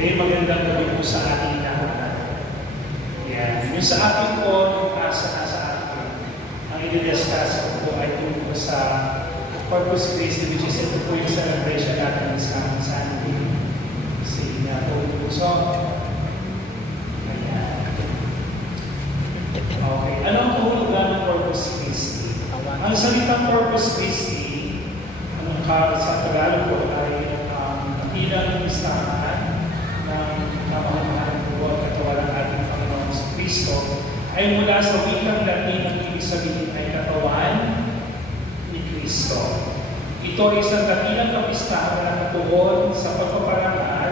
Okay, magandang gabi po sa ating lahat. Yan. Yung sa ating po, yung nasa atin, ang i-discuss ko po ay tungkol sa Corpus Christi, which is ito po yung celebration natin sa Sunday. Sige na po, puso. Ayan. Okay, anong kahulugan ng Corpus Christi? Ang salitang Corpus Christi, sa Tagalog po ay ilang listahan ng kamahal-mahal po at katawan ng ating Panginoon sa Kristo ay mula sa wikang Latin ang ibig sabihin ay katawan ni Kristo. Ito ay isang dakilang kapistahan na katugon sa pagpaparangal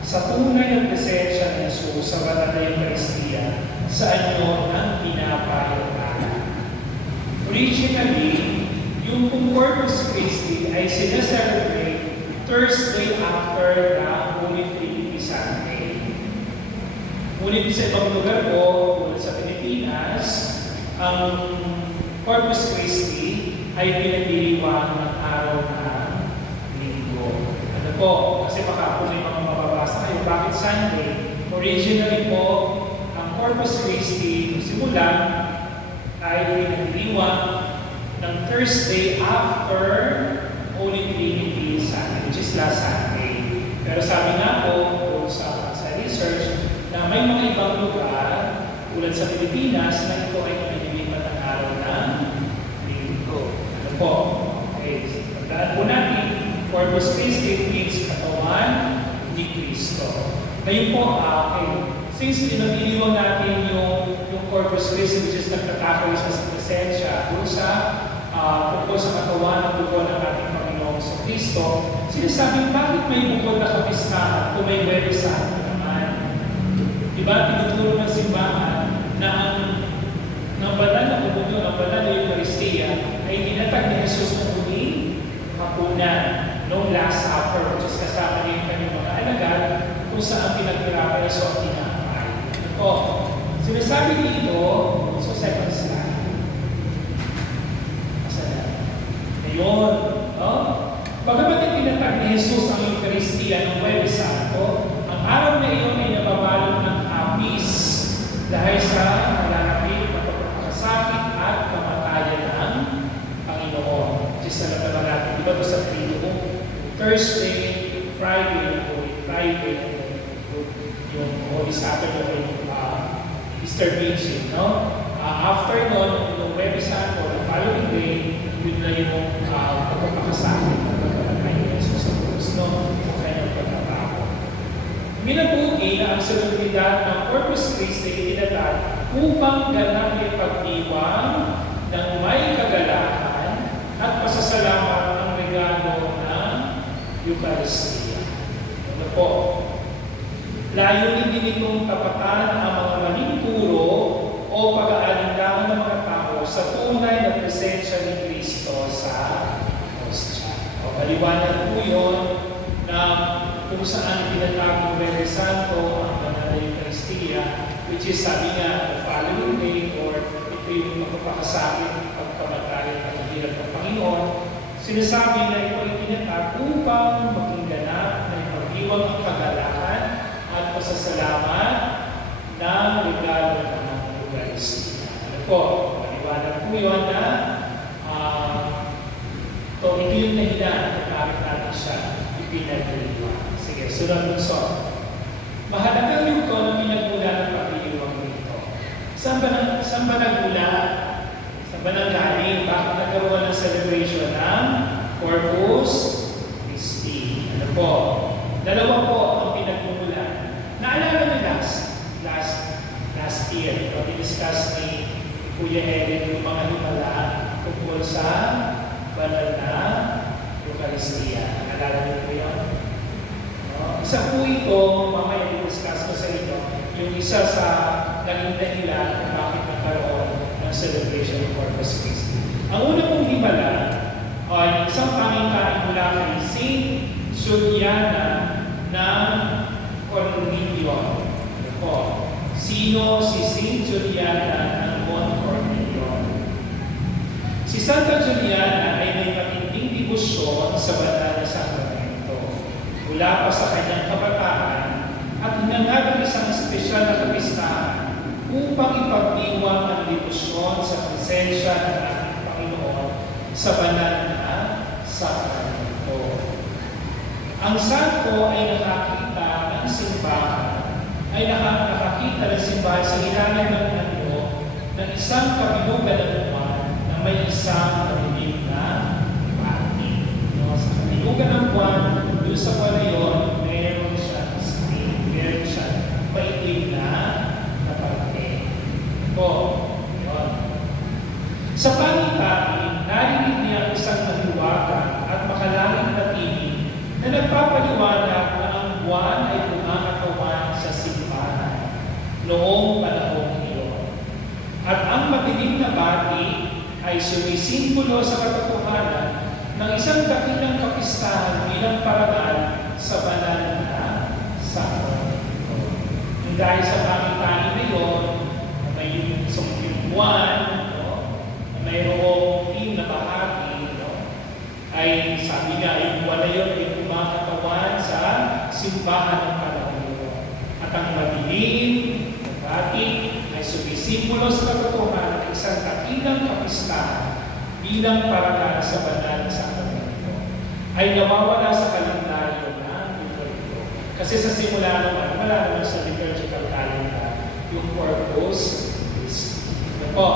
sa tunay ng presensya ni Jesus sa banal na Eucharistia sa anyo ng pinapahayag. Originally, yung Corpus Christi ay sinaselebrate Thursday after the Holy Trinity Sunday. Ngunit sa ibang lugar po, tulad sa Pilipinas, ang Corpus Christi ay pinagdiriwang ng araw ng linggo. Ano po? Kasi baka po may mga mababasa kayo, bakit Sunday? Originally po, ang Corpus Christi, simula, ay pinagdiriwang ng Thursday after Holy Trinity Sunday, which is last Sunday. Pero sabi nga po, sa research, na may mga ibang lugar, tulad sa Pilipinas, na ito ay pinilipat ng araw ng linggo. Ano po? Okay. Pagdaan po natin, Corpus Christi means katawan ni Kristo. Ngayon po, okay. Since pinagdiriwang natin yung Corpus Christi, which is nagtatakay sa presensya, doon sa tungkol sa katawan at bukod ng ating Panginoon sa Kristo, sinasabing bakit may bukod na kapistahan kung may Huwebes Santo naman? Diba, tinuturo ng simbahan na ang banal na komunyon, ang banal na Eucharistia ay tinatag ni Jesus na huling hapunan noong Last Supper, which is kasama niya yung kanyang mga alagad kung saan pinagpirapan na so tinapay. Ito, sinasabi dito, so second slide. Ngayon, no? Bagamat itinatag ni Jesus ang Eucharistia ng Huwebes Santo, ang araw na iyon ay nababalot ng apis dahil sa malalapit na pagkakasakit at kamatayan ng Panginoon. Which is na natin, di ba ito sa Triduo? Thursday, Friday, Holy Friday, yung Holy Saturday, Easter Vigil, no? After nun, yung Huwebes Santo, the following day, yun na yung pagpapakasakit ng pagkamatay ni Jesus sa krus, no? Ang kanyang pagkatao. Minabuti na ang selebridad ng Corpus Christi ay itinatag upang ganang ipagdiwang ng may kagalakan at pasasalamat ng regalo ng Eucharistia. Ano po? Layunin din itong tapatan ang mga maling turo o pag-aalinlangan ng mga tao sa tunay na presensya ni Kristo sa Hostia. O paliwanag po yun na kung saan itinatag ng Huwebes Santo ang banal na Eucharistia, which is sabi nga the following day or ito yung magpapakasakit, pagkamatay at pagkahirap ng Panginoon, sinasabi na ito ay itinatag upang maging ganap na ipag-iwang ang kagalakan at pasasalamat ng regalo ng Eucharistia. Ano po? Paliwanag po yun na ito yung nahilan na bakit natin siya ipinagdiriwang. Sige, sunod-sunod. Mahalagang yugto na pinagmula ng pagdiriwang dito. Saan ba nagmula? Saan ba nanggaling? Bakit nagkaroon ng celebration ng Corpus Christi? Ano po? Dalawa po ang pinagmumulan. Naalala niyo last year, discuss ni Kuya Eden yung mga himala tungkol sa banal na Eucharistia. Naalala niyo po yun? No? Isa po ito, mamaya i-discuss ko sa inyo, yung isa sa naging dahilan kung bakit nagkaroon ng celebration of Corpus Christi. Ang una pong himala ay isang pangingkain mula kay Saint Juliana ng Cornelion. Ano po? Sino si Saint Juliana ng Cornelion? Si Santa Juliana ay may matinding debosyon sa banal na sakramento. Mula pa sa kanyang kabataan presensya ng ating Panginoon sa banal na sakramento. Ang santo ay nakakita ng simbahan, ay nakakita ng simbahan sa ilalim ng anyo ng isang kabilugan ng buwan na may isang madilim na pati. No? Sa kabilugan ng buwan, doon sa buwan na yun, meron siyang screen, meron siyang maitim na pati. Ito, yun. Sa pangitain, narinig niya ang isang mahiwaga at makalangit na tinig na nagpapaliwanag na ang buwan ay kumakatawan sa simbahan noong panahon iyon. At ang madilim na bati ay sumisimbolo sa katotohanan ng isang dakilang kapistahan bilang parangal sa banal na sakramento. Dahil sa pangitain na iyon, na may yung buwan, na mayroong team na bahagi, ay sabi nga, ay buwan na yun ay kumakatawan sa simbahan ng panahon yun. At ang madilim na bati ay sumisimbolo sa katotohanan ng isang dakilang kapistahan bilang parangal sa banal na sakramento ay nawawala sa kalendaryo ng liturgo. Kasi sa simula naman, wala naman sa liturgical calendar yung Corpus Christi. Ito,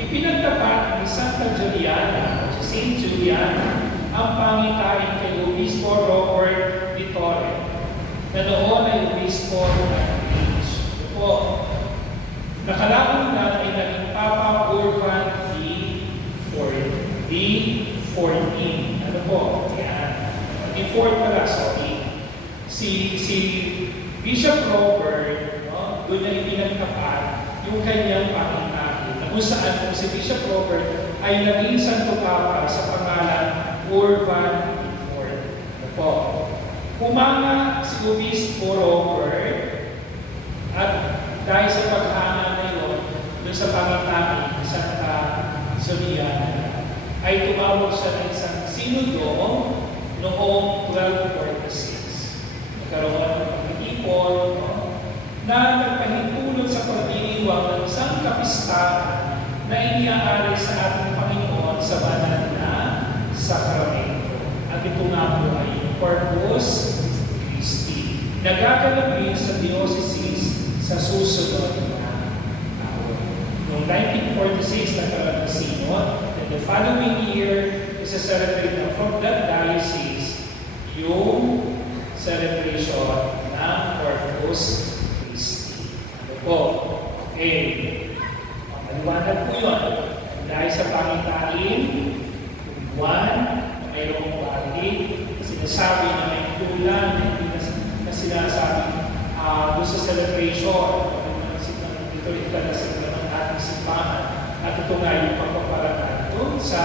ipinagtapat ni Santa Juliana, si Saint Juliana, ang pangitain kay Obispo Robert de Torre, na noon ay Obispo ng Age. Ito, nakalaungan ay naging Papa Urban D14. Ano po? Yan. Naging 4 pala, sorry. Si Bishop Robert, no, doon na ipinagtapat yung kanyang pangitain, na kung saan si Bishop Robert ay naging Santo Papa sa pangalan Urban IV. Ano po? Humanga si Obispo Robert at dahil sa paghanga na yun, doon sa pangitain ni Santa Juliana, ay tumawag siya ng isang sinudo noong 1246. Nagkaroon ng pag-iipon, na nagpahintulot sa pagdiriwang ng isang kapistahan na iniaari sa ating Panginoon sa banal na sakramento. At ito nga po ay yung Corpus Christi. Nagaganapin sa diocese sa susunod na taon. Noong 1946, nagkaroon ng synod, and the following year, isa-celebrate na from that diocese yung celebration ng Corpus Christi. Ano po? Okay. Maliwanag po yun. Dahil sa pangitain, buwan, na mayroong bali, sinasabi na may tulan, na sinasabi doon sa celebration, dito rin ka na ng ating simbahan. At ito nga yung pagpaparangal doon sa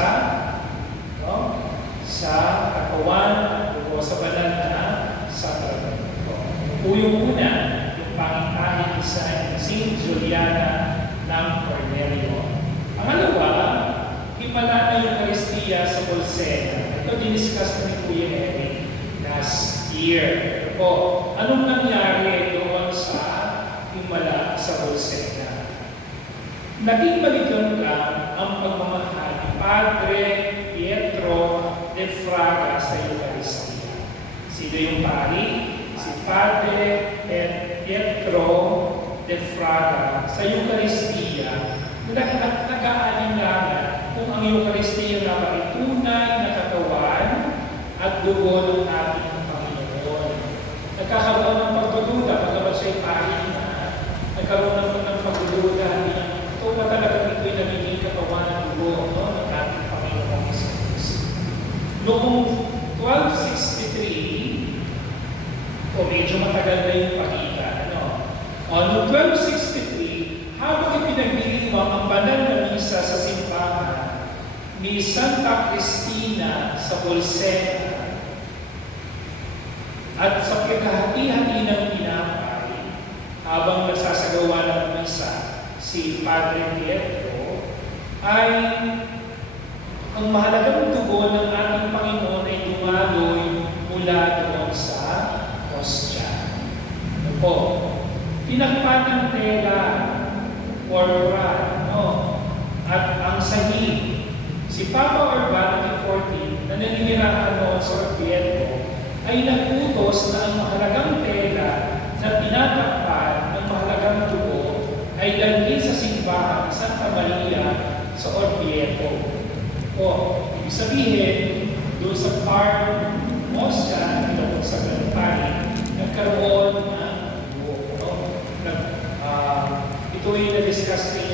katawan o sa banal na sakramento. Po yung una, yung pangitain isa ng Saint Juliana ng Cornelio. Ang alawa, himala na yung Eucharistia sa Bolsena. Ito diniscuss na ni Kuya Eric last year. O, anong nangyari doon sa himala sa Bolsena? Naging maligam ang pagmamahal ni Padre Pietro de Fraga sa Eucharistia. Sino yung pari? Si Padre Pietro de Fraga sa Eucharistia. Nag-aalinlangan kung ang Eucharistia na ba ay tunay na katawan at dugo ng ating Panginoon. Nagkakaroon ng pagdududa, pagkabat siya'y pari na, nagkaroon ng pagdududa, ito ba talaga ito'y nagiging katawan at dugo ng ating Panginoon Jesus. Noong 1263, medyo matagal na yung pakita, noong 1263, habang ipinagdiriwang ang banal na misa sa simbahan ni Santa Cristina sa Bolsena at sa pagkahati-hati ng tinapay habang nagsasagawa ng misa si Padre Pietro, ay ang mahalagang dugo ng ating Panginoon ay dumaloy mula doon sa hostya. Ano po? Pinagpan ng tela, corporal, at ang sahig. Si Papa Urban XIV na naninirahan noon sa Orvieto ay nagutos na ang mahalagang tela na tinatakpan ng mahalagang dugo ay dalhin sa simbahan Santa Maria sa Orvieto. O, ibig sabihin, doon sa part Mosca, doon sa Galpani, nagkaroon ng dugo. No? Ito ay na-discuss ni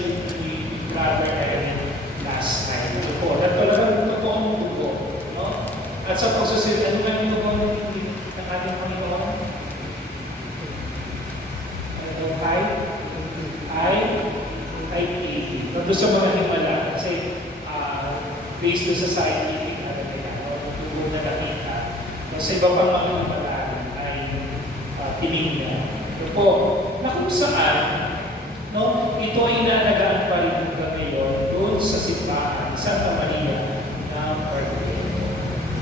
Brother Aaron last time. Ito po, talagang totoong dugo. No? At sa pagsusunod, ano nga yung dugo ng ating Panginoon? Ano ay nandun sa mga himala kasi based doon sa scientific dugo na nakita. Sa iba pang mga himala ay tinignan. Ito po, na kung saan no, ito ay inalagaan pa rin hanggang ngayon doon sa simbahan, Santa Maria ng Orvieto.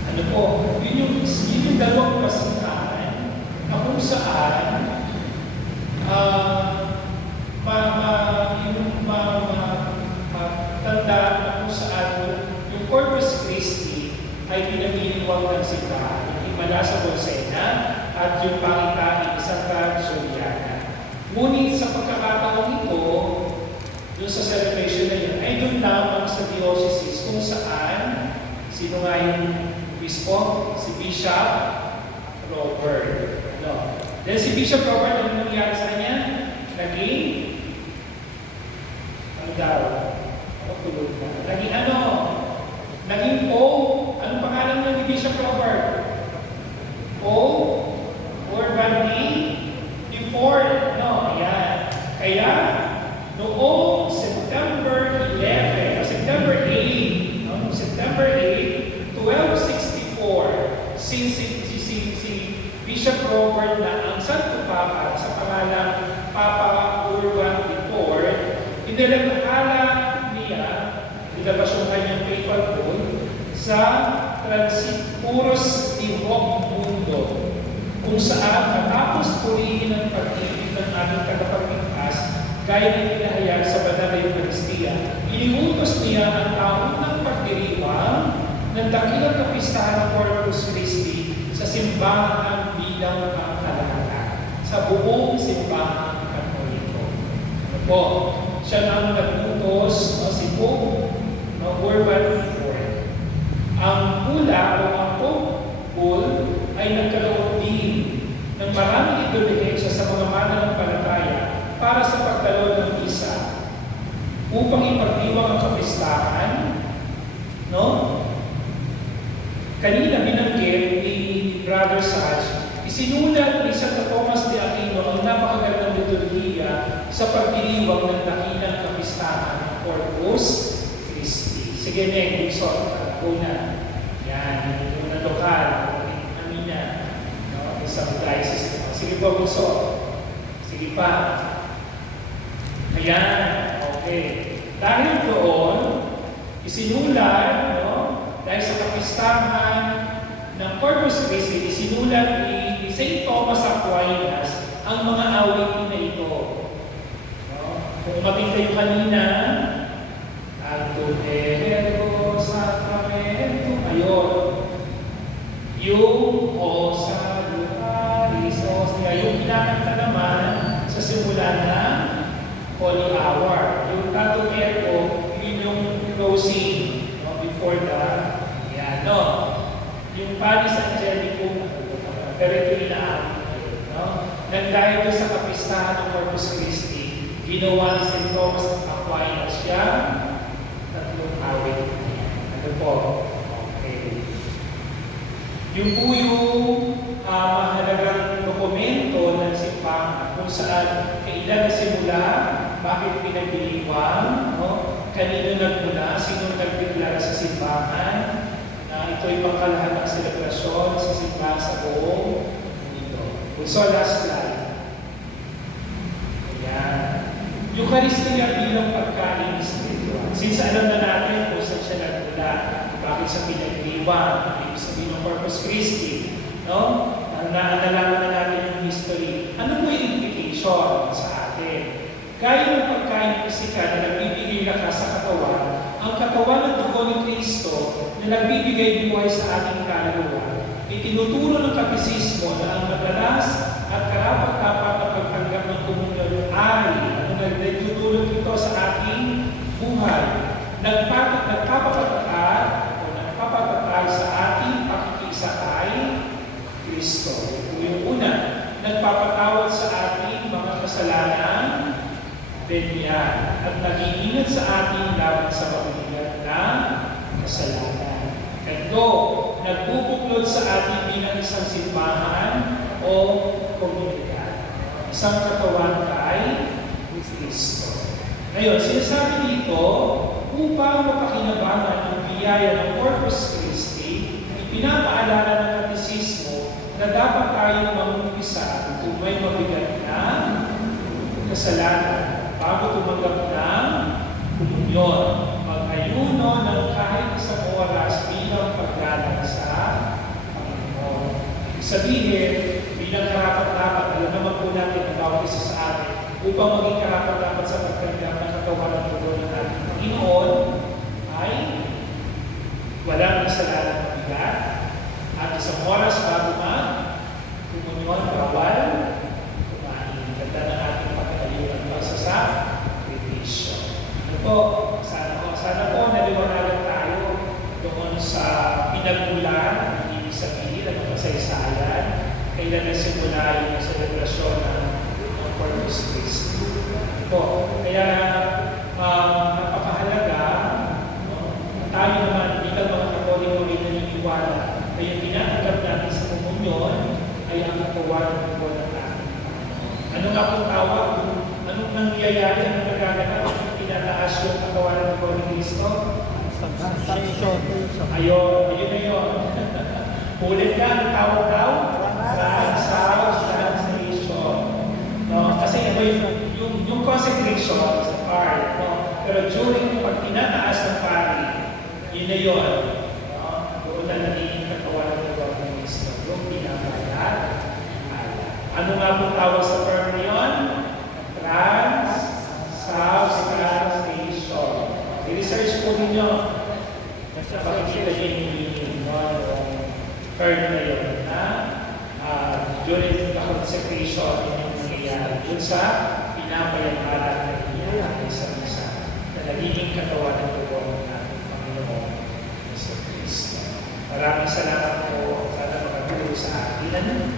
Ano po, yun yung dalawang pasintahan na kung saan tandaan na kung saan yung Corpus Christi ay pinamiliwag ng simbahan, yung himala sa Bolsena at yung pangitain ni Santa Juliana. Ngunit sa pagkakataon ito, doon sa celebration na yun, ay doon lamang sa diocese kung saan, sino nga yung bispo? Si Bishop Robert. No. Then si Bishop Robert, ano nangyari sa kanya? Naging, ano daw? Tulog na. Naging ano? Naging Pope. Anong pangalan niya ni Bishop Robert? Pope Urban IV. No, ayan. Kaya, noong September 11, September 8, no? September 8, 1264, si Bishop Robert na ang Santo Papa sa pangalang Papa Urban IV, inilaghala niya, ilabas yung kanyang papal bull sa Transpuros ni Hoc Mundo, kung saan matapos purihin ang pag-ibig ng aming tagapagligtas, gaya ng pinahayag sa banal na Eucharistia, iniutos niya ang taon ng pagdiriwang ng dakilang kapistahan ng Corpus Christi sa simbahan bilang pangkalahatan, sa buong simbahan Katoliko. Ano po? Siya ang nagutos, no, si Pope Urban IV. Ang pula o ang Pope Bull ay nagkaloob din ng maraming indulhensya sa mga mananampalataya para sa pagdalo ng misa upang ipagdiwang ang kapistahan. No? Kanina binanggit ni Brother Saj, isinulat ni Santo Tomas de Aquino ang napakagandang liturhiya sa pagdiriwang ng dakilang kapistahan ng Corpus Christi. Sige, Nek, Wilson, una. Yan, yung lokal, Amina, no? Isang diocese. Sige pa, Wilson. Sige pa. Ayan, okay. Dahil doon, isinulat, no? Dahil sa kapistahan ng Corpus Christi, isinulat ni St. Thomas Aquinas ang mga awitin na ito. No? Kung makita yung kanina, Adulterio Sacramento, ayun. Yung Osa Lucaris, yung kinakanta naman sa simula ng Holy Hour. Yung Adulterio, yun yung closing, no? Before the, yan, no? Yung Panis Angelicum, pero ito inaawit, no? Nang dahil doon sa kapistahan ng Corpus Christi, ginawa ni St. Thomas Aquinas siya tatlong awit. Ano po? Okay. Yung po yung mahalagang dokumento ng simbahan kung saan kailan na simula, bakit pinagdiriwang, no? Kanino nagmula, sino nagdeklara sa simbahan, na ito ay pangkalahan ng selebrasyon sa simbahan sa buong mundo. So, last slide. Ayan. Eucharistia bilang pagkain spiritual. Since alam na natin kung saan siya nagmula, bakit sa pinagdiriwang, ibig sabihin ng Corpus Christi, no? Naalala na natin yung history. Ano po yung implication sa atin? Gaya ng pagkain pisikal na nagbibigay lakas sa katawan, ang katawan ng dugo ni Kristo na nagbibigay buhay sa ating kaluluwa. Itinuturo ng kapisismo na ang madalas at karapat-dapat na pagtanggap ng komunyon ay nagdudulot ito sa ating buhay. Nagpapatatag sa ating pakikiisa kay Kristo. Ito yung una, nagpapatawad sa ating mga kasalanan, at nag-iingat sa ating laban sa pagbibigat ng kasalanan. Ito, nagbubuklod sa ating bilang isang simbahan o komunidad. Isang katawan kay Kristo. Ngayon, sinasabi dito, upang mapakinabangan ang biyaya ng Corpus Christi, ipinapaalala ng katisismo na dapat tayong mangumpisa kung may mabigat na kasalanan bago tumanggap ng komunyon. Mag-ayuno ng kahit isang oras bilang paggalang sa Panginoon. Sabihin, bilang karapat-dapat, alam naman po natin ang bawat isa sa atin, upang maging karapat-dapat sa pagtanggap ng katawan ng tugon ng ating Panginoon, ay walang kasalanan ng bigat, at isang oras bago mag-komunyon, bawal kumain. Ganda ng ating pagkakaliwan sa revision. Ano po, sana po naliwanagan tayo doon sa pinagmulan, ibig sabihin at kasaysayan, kailan nasimula yung selebrasyon ng Corpus Christi. Po, kaya napakahalaga, tayo naman bilang mga Katoliko ay naniniwala na yung tinatanggap natin sa komunyon ay ang katawan ng tugon ng ating Panginoon. Ano nga pong tawag? Anong nangyayari? Anong nagaganap? Tinataas yung katawan ng tugon ni Kristo? Ayun na yun. Ulit ka, ang tawag daw? Translation. No? Kasi ito yung consecration is a part. No? Pero during pag tinataas ng pari, yun na yun. No? Doon na naging katawan ng tugon ni Kristo. Yung pinabayad. Ano nga pong tawag sa term na yun? Translation. I-research po ninyo. Pakikita nyo yung term na yun. During the consecration, yung nangyayari dun sa pinapayamalan na nangyayari sa misa na nagiging katawan ng tugon ng ating Panginoon sa Kristo. Maraming salamat po. Sana makatulong sa atin.